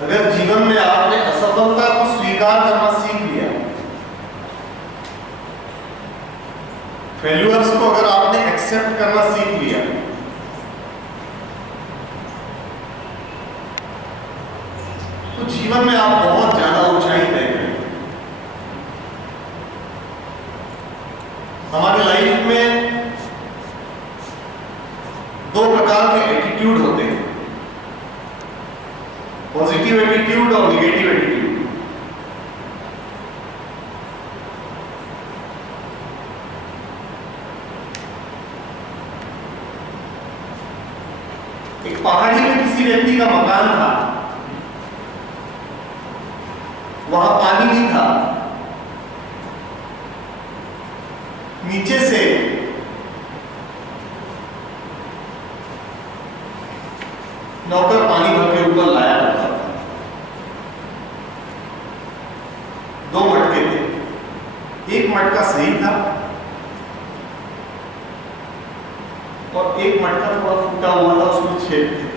अगर जीवन में आपने असफलता को स्वीकार करना सीख लिया, फेल्यूअर्स को अगर आपने एक्सेप्ट करना सीख लिया, तो जीवन में आप बहुत ज्यादा ऊंचाई तय करेंगे। हमारे लाइफ में दो प्रकार के एटीट्यूड होते हैं, पॉजिटिव एटीट्यूड और निगेटिव एटीट्यूड। एक पहाड़ी में किसी व्यक्ति का मकान था, वहां पानी नहीं था, नीचे से नौकर पानी भर के ऊपर लाया करता था। 2 मटके थे, एक मटका सही था और एक मटका थोड़ा फूटा हुआ था, उसमें छेद थे।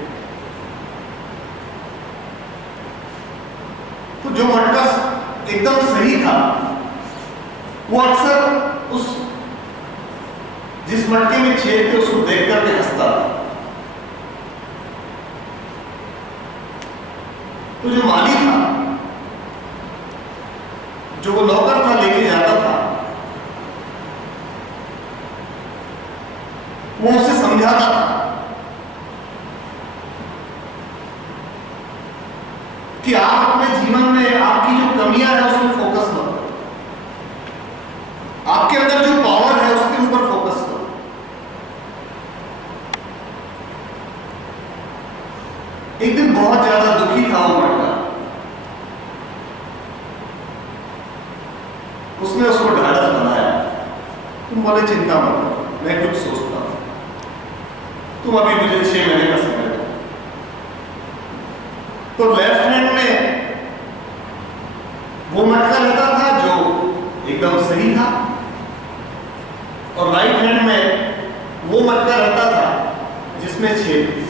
तो जो मटका एकदम सही था वो अक्सर उस जिस मटके में छेद थे उसको देख करके हंसता था। तो जो माली था, जो वो नौकर था लेके जाता था, वो उसे समझाता था कि आप अपने जीवन में आपकी जो कमियां है उसमें फोकस मत करो, आपके अंदर जो पावर है उसके ऊपर फोकस करो। एक दिन बहुत ज्यादा दुखी था वो मटका, उसने उसको ढाढ़स बनाया, तुम बोले चिंता मत करो, मैं कुछ सोचता हूं, तुम अभी मुझे 6 महीने का समय दो। तो लेफ्ट हैंड में वो मटका रहता था जो एकदम सही था, और राइट हैंड में वो मटका रहता था जिसमें छेद थे।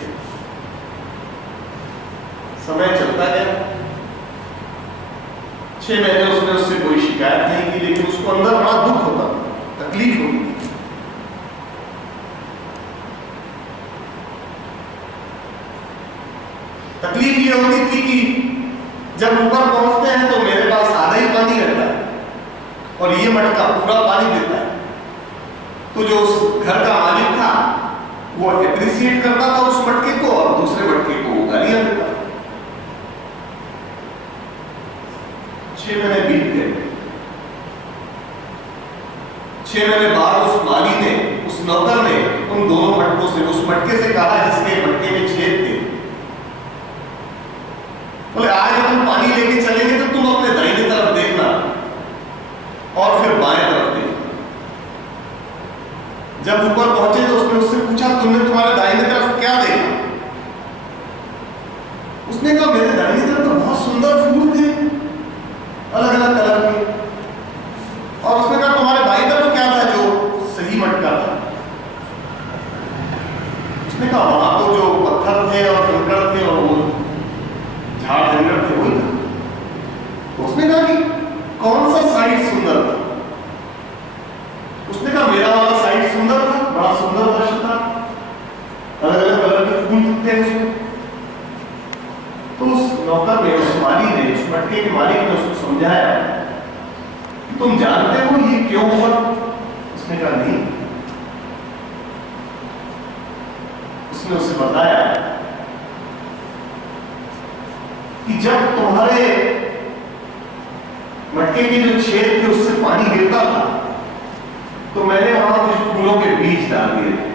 समय चलता गया, 6 महीने उसने उससे कोई शिकायत नहीं की, लेकिन उसको अंदर बड़ा दुख होता था, तकलीफ होती थी। तकलीफ ये होती थी कि जब ऊपर पहुंचते हैं तो मेरे पास आधा ही पानी रहता है और ये मटका पूरा पानी देता है। तो जो उस घर का मालिक था वो एप्रिशिएट करता था उस मटके को, और दूसरे मटके को वो गालियां देता था। 6 महीने बीत गए। 6 महीने बाद उस माली ने, उस नौकर ने उन दोनों मटकों से, उस मटके से कहा जिसके मटके में छेद थे, बोले आज हम पानी लेके चलेंगे तो तुम अपने दाहिने तरफ देखना और फिर बाएं तरफ देखना। जब ऊपर पहुंचे तो उसने उससे पूछा, तुमने तुम्हारे दाहिने तरफ क्या देखा? उसने कहा, मेरे दाहिने तरफ तो बहुत सुंदर फूल थे, अलग अलग कलर के। और उसने कहा, तुम्हारे बाईं तरफ क्या था जो सही मटका था? उसने कहा, वहां तो जो पत्थर थे और कंकड़ थे और वो झाड़ जंगल थे, वही था। तो उसने कहा कि कौन सा साइड सुंदर था? उसने कहा, मेरा वाला साइड सुंदर था, बड़ा सुंदर दृश्य था, अलग अलग कलर के फूल थे उसमें। तो उस नौकर ने, उस माली ने, उस मटके के मालिक ने उसको समझाया कि तुम जानते हो ये क्यों हुआ? उसने कहा नहीं। उसने उसे बताया कि जब तुम्हारे मटके के जो छेद थे उससे पानी गिरता था तो मैंने वहां कुछ फूलों के बीज डाल दिए थे,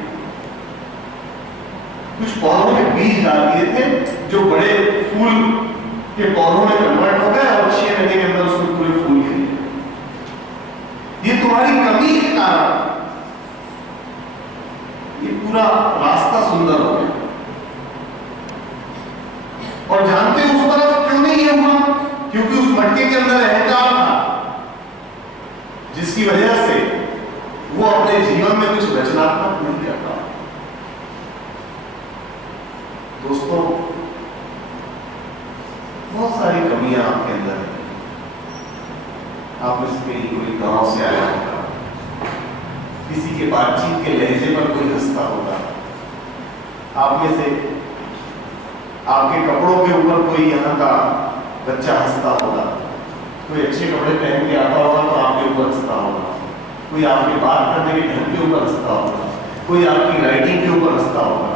कुछ पौधों के बीज डाल दिए थे जो बड़े फूल के पौधों में कन्वर्ट हो गए और 6 महीने के अंदर उसमें पूरे फूल खिले। ये तुम्हारी कमी के कारण ये पूरा रास्ता सुंदर हो गया। और जानते हो उस तरफ क्यों नहीं ये हुआ? क्योंकि उस मटके के अंदर अहंकार था, जिसकी वजह से वो अपने जीवन में कुछ रचनात्मक नहीं करता। दोस्तों, बहुत सारी कमियां आपके अंदर हैं। आप में से कहीं कोई गांव से आया होगा, किसी के बातचीत के लहजे पर कोई हंसता होगा, आप में से आपके कपड़ों के ऊपर कोई यहाँ का बच्चा हंसता होगा, कोई अच्छे कपड़े पहन के आता होगा तो आपके ऊपर हंसता होगा, कोई आपके बात करने के ढंग के ऊपर हंसता होगा, कोई आपकी राइटिंग के ऊपर हंसता होगा।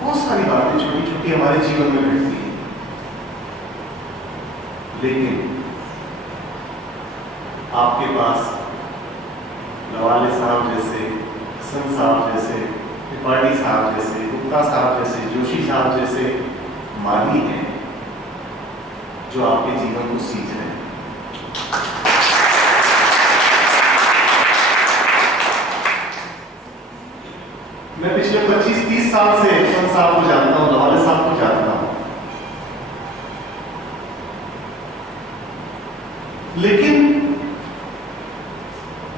बहुत सारी बातें छोटी छोटी हमारे जीवन में घटती है, लेकिन आपके पास लवाले साहब जैसे, हसन साहब जैसे, त्रिपाठी साहब जैसे, गुप्ता साहब जैसे, जोशी साहब जैसे माली हैं जो आपके जीवन को सीख रहे हैं। मैं पिछले 25-30 साल से हसन साहब को जानता हूं, लवाले साहब को जानता हूं, लेकिन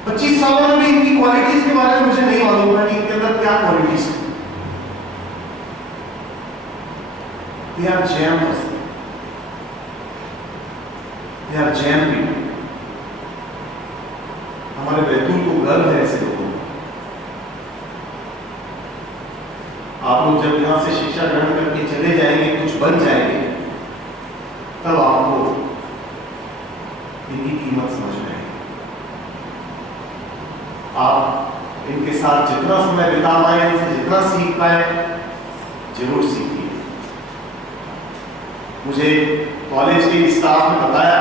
25 सालों में भी इनकी क्वालिटीज के बारे में मुझे नहीं मालूम था कि इनके अंदर क्या क्वालिटीज है। They are jam person. They are jam people. हमारे बैतूल को गर्व है ऐसे लोगों को। आप लोग जब यहां से शिक्षा ग्रहण करके चले जाएंगे, कुछ बन जाएंगे, तब आपको इनकी कीमत समझ में आएगी। आप इनके साथ जितना समय बिता पाए, इनसे जितना सीख पाए, जरूर सीखिए। मुझे कॉलेज के स्टाफ ने बताया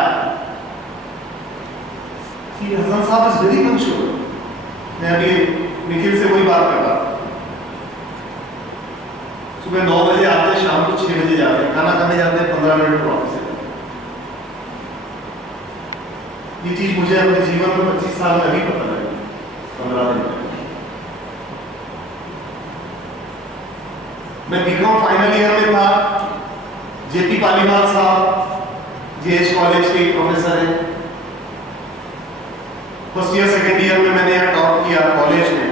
कि हसन साहब इज वेरी पंक्चुअल। मैं अभी निखिल से वही बात कर रहा था, सुबह 9 बजे आते, शाम को 6 बजे जाते, खाना खाने जाते, 15 मिनट वापस। ये चीज मुझे अपने जीवन में 25 साल में अभी पता लगी, 15 दिन पहले। मैं बीकॉम फाइनल ईयर में था। जेपी पालीवाल साहब जेएच कॉलेज के प्रोफेसर हैं। फर्स्ट ईयर सेकेंड ईयर में मैंने यहाँ टॉप किया कॉलेज में।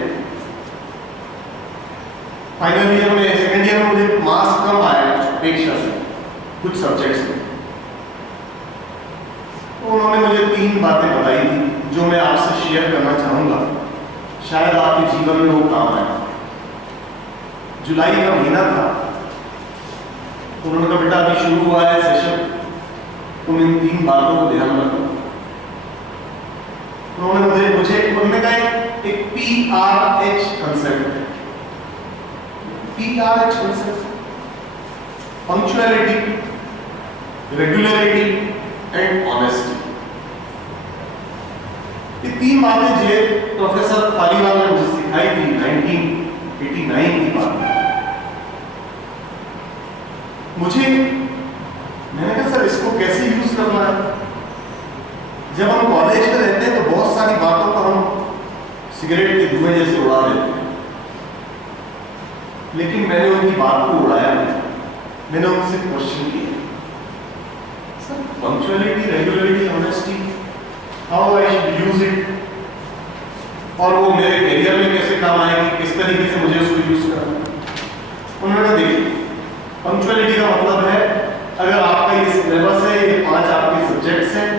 फाइनल ईयर में, सेकेंड ईयर में मुझे मार्क्स कम आए अपेक्षा से कुछ सब्जेक्ट्स में। तो उन्होंने मुझे 3 बातें बताई थी जो मैं आपसे शेयर करना चाहूंगा, शायद आपके जीवन में वो काम आए। जुलाई का महीना था, तो उन्होंने कहा बेटा अभी शुरू हुआ है सेशन, तुम इन 3 बातों को ध्यान रखो। उन्होंने कहा एक PRH कंसेप्ट है। PRH concept, punctuality, regularity and honesty. ये 3 बातें जो प्रोफेसर पालीवाल ने मुझे सिखाई थी 1989 की बात। मैंने कहा सर इसको कैसे यूज करना है। जब हम कॉलेज में रहते हैं तो बहुत सारी बातों को हम सिगरेट के धुएं जैसे उड़ा देते हैं, लेकिन मैंने उनकी बात को उड़ाया नहीं। मैंने उनसे क्वेश्चन किया, sir punctuality, regularity, honesty, how I should use it, और वो मेरे करियर में कैसे काम आएगी, किस तरीके से मुझे उसको यूज करना है। उन्होंने कहा देखिए, पंक्चुअलिटी का मतलब है अगर आपका ये सिलेबस है, ये 5 आपके सब्जेक्ट्स हैं,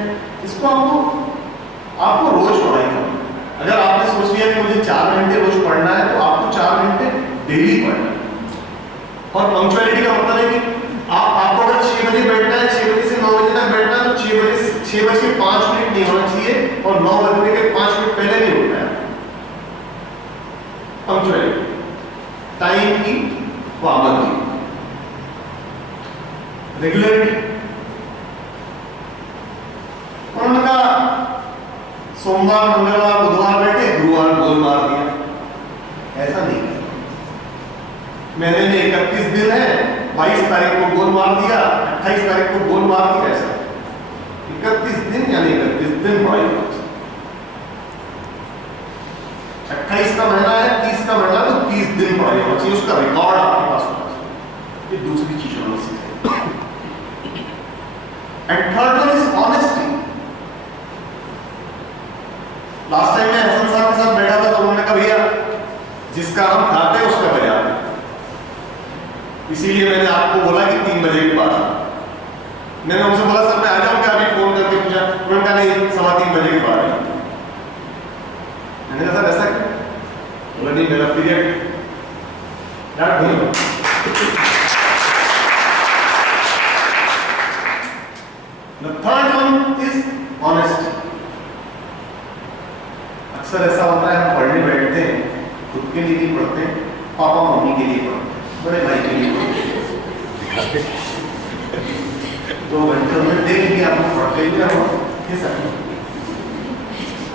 इसको आपको रोज पढ़ाई करना है। अगर आपने सोच लिया कि मुझे 4 घंटे रोज पढ़ना है, तो आपको 4 घंटे डेली पढ़ना है। और पंक्चुअलिटी का मतलब है कि आपको अगर 6 बजे बैठना है, 6 बजे से 9 बजे तक बैठना है, तो 6 बज के 5 मिनट नहीं होना चाहिए और 9 बजने के 5 मिनट पहले नहीं उठना है। पंक्चुअलिटी, टाइम की पाबंदी। रेगुलरिटी, उन्होंने कहा सोमवार, मंगलवार, बुधवार बैठे, गुरुवार गोल मार दिया। ऐसा नहीं है। महीने में 31 दिन है, 22 तारीख को गोल मार दिया, 28 तारीख को गोल मार दिया। ऐसा 31 दिन यानी 31 दिन पढ़ाई। 28 का महीना है, 30 का महीना, तो 30 दिन पढ़ाई होना चाहिए, उसका रिकॉर्ड आपके पास होना चाहिए। ये दूसरी चीज होना सीखा। And third one is honesty. Last time मैं हसन साहब के साथ बैठा था, तो उन्होंने कहा भैया जिसका हम खाते हैं उसका बजाते हैं, इसीलिए मैंने आपको बोला कि 3 बजे के बाद। मैंने उनसे बोला सर मैं आ जाऊँ क्या? अभी फोन करके पूछा, उन्होंने कहा नहीं 3:15 बजे के बाद। मैंने कहा सर ऐसा क्यों? बोला नहीं मेरा पीरियड स्टार्ट नहीं हुआ। The third one is honesty. अक्सर ऐसा होता है हम पढ़ने बैठते हैं, खुद के लिए नहीं पढ़ते, पापा मम्मी के लिए पढ़ते, बड़े भाई के लिए पढ़ते। 2 घंटे में देख लिया आपको पढ़ते ही हो कैसा?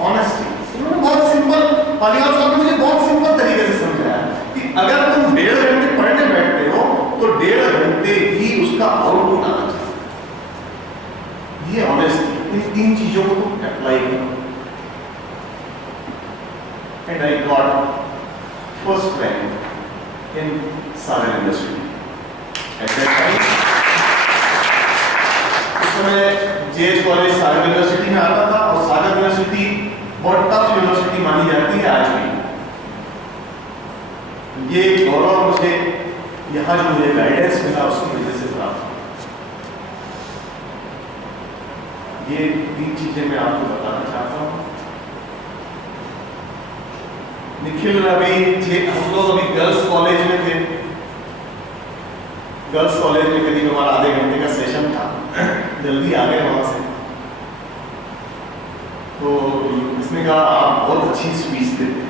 ऑनेस्टी। उन्होंने बहुत सिंपल, पालीवाल साहब ने मुझे बहुत सिंपल तरीके से समझाया कि अगर तुम 1.5 घंटे पढ़ने बैठते हो तो 1.5 घंटे ही उसका आउटपुट आना चाहिए। ये ऑनेस्टी, इन 3 चीजों को तुम अप्लाई करो। And I got first rank in Sagar University. At that time, उस समय JH कॉलेज सागर यूनिवर्सिटी में आता था और सागर यूनिवर्सिटी बहुत टफ यूनिवर्सिटी मानी जाती है आज भी। ये गौरव मुझे यहाँ जो मुझे गाइडेंस मिला उसकी वजह से प्राप्त हुआ। ये 3 चीजें मैं आपको बताना चाहता हूँ। निखिल हम लोग अभी गर्ल्स कॉलेज में थे। गर्ल्स कॉलेज में करीब हमारा आधे घंटे का सेशन था, जल्दी आ गए वहां से। तो इसने कहा आप बहुत अच्छी स्पीच देते।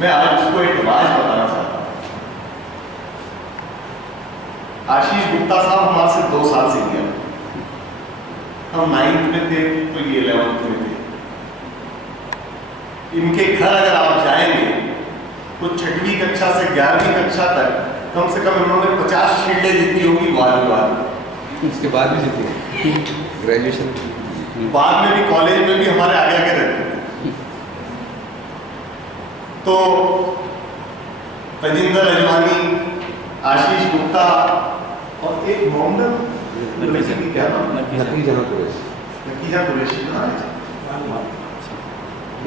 मैं आज उसको एक राज बताना चाहता हूँ। आशीष गुप्ता साहब हमारे से 2 साल सीनियर, हम 9th में थे तो ये 11th में थे। इनके घर अगर आप जाएंगे तो 6वीं कक्षा से 11वीं कक्षा तक कम से कम इन्होंने 50 शीटें जीती होगी वाद विवाद। उसके बाद भी जीती ग्रेजुएशन, बाद में भी कॉलेज में भी हमारे आगे आगे रहते थे। तो तजिंदर अजवानी, आशीष गुप्ता और एक मोहम्मद क्या नाम, नतीजा कुरैशी,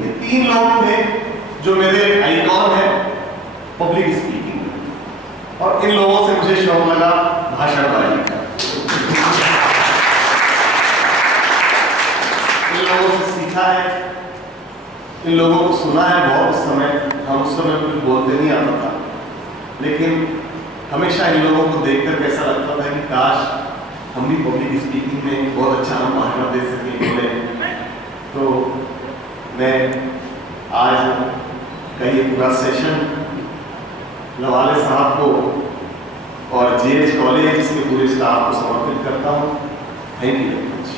ये 3 लोग थे जो मेरे आइकॉन है पब्लिक स्पीकिंग में। और इन लोगों से मुझे शौक लगा भाषणबाजी का। इन लोगों से सीखा है, इन लोगों को सुना है बहुत। उस समय कुछ बोलते नहीं आता था, लेकिन हमेशा इन लोगों को देखकर कैसा लगता था कि काश हम भी पब्लिक स्पीकिंग में बहुत अच्छा हम भाषण दे सकें, बोले। तो मैं आज का ये पूरा सेशन लवाले साहब को और JH कॉलेज इसके पूरे स्टाफ को समर्पित करता हूँ। Thank you very much.